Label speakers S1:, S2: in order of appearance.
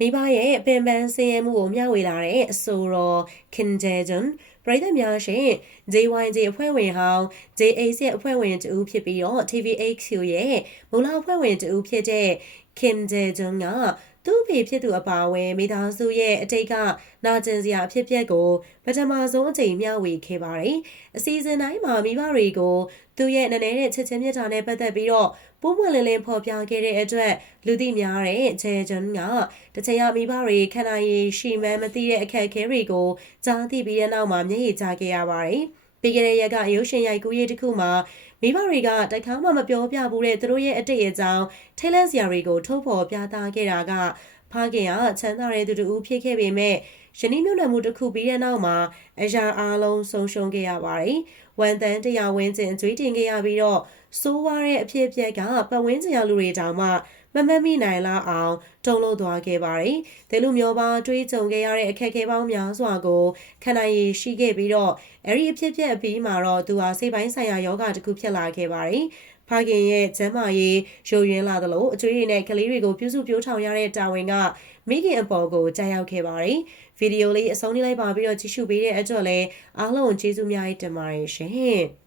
S1: မိဘရဲ့ပင်ပန်းဆင်းရဲမှုကိုမျှဝေလာတဲ့အဆိုတော် Kim Jae-jun ပရိသတ်များရှင် JYJ အဖွဲ့ဝင်ဟောင်း JH ရဲ့အဖွဲ့ဝင်တူဖြစ်ပြီးတော့ TVXQ ရဲ့မူလအဖွဲ့ဝင်တူဖြစ်တဲ့ Kim Jae-jun က သူ့ဖေဖြစ်သူအပါအဝင်မိသားစုရဲ့အတိတ်ကနာကျင်စရာအဖြစ်အပျက်ကိုပထမဆုံးအကြိမ်မျှဝေခဲ့ပါတယ်။အစီအစဉ်တိုင်းမှာမိဘတွေကိုသူ့ရဲ့နည်းနည်းတဲ့ချစ်ချင်းမြတ်တာနဲ့ပတ်သက်ပြီးတော့ပုံမှန်လင်းလင်းဖော်ပြခဲ့တဲ့အတွက်လူသိများတဲ့ဂျေဂျွန်ကတချင်ရမိဘတွေခန္ဓာရည်ရှိမှန်းမသိတဲ့အခက်အခဲတွေကိုကြားသိပြီးတဲ့နောက်မှာမျက်ရည်ကျခဲ့ရပါတယ်။ ပြီးခဲ့တဲ့ရက်ကရုပ်ရှင်ရိုက်ကူးရေးတစ်ခုမှာမိဘတွေကတိုက်ခါမှမပြောပြဘူးတဲ့သူတို့ရဲ့အတိတ်အကြောင်းထိလန့်စရာတွေကိုထုတ်ဖော်ပြသခဲ့တာက ဖခင်ကချမ်းသာတဲ့သူတူဖြစ်ခဲ့ပေမဲ့ယနေ့မြို့နယ်မှုတစ်ခုပြီးတဲ့နောက်မှာအရာအားလုံးဆုံးရှုံးခဲ့ရပါတယ်။ဝန်တန်းတရားဝင်းကျင်ကြွေးတင်ခဲ့ရပြီးတော့စိုးဝါတဲ့အဖြစ်အပျက်ကပတ်ဝန်းကျင်ရလူတွေတောင်မှမမတ်မိနိုင်လောက်အောင်တုံ့လို့သွားခဲ့ပါတယ်။ဒီလိုမျိုးပါတွေးကြုံခဲ့ရတဲ့အခက်အခဲပေါင်းများစွာကိုခန္ဓာရည်ရှိခဲ့ပြီးတော့အဲ့ဒီအဖြစ်အပျက်အပြီးမှာတော့သူဟာစိတ်ပိုင်းဆိုင်ရာယောဂတစ်ခုဖြစ်လာခဲ့ပါတယ်။ ဖခင်ရဲ့ကျမ်းမာရေးရုံရင်းလာသလိုအကျွေးရည်နဲ့ကလေးတွေကိုပြုစုပြောထောင်ရတဲ့တာဝန်ကမိခင်အပေါ်ကိုကြားရောက်ခဲ့ပါတယ်။ဗီဒီယိုလေးအဆုံးနေလိုက်ပါပြီးတော့ကြည့်ရှုပေးတဲ့အတွက်လည်းအားလုံးကျေးဇူးများတင်ပါတယ်ရှင်။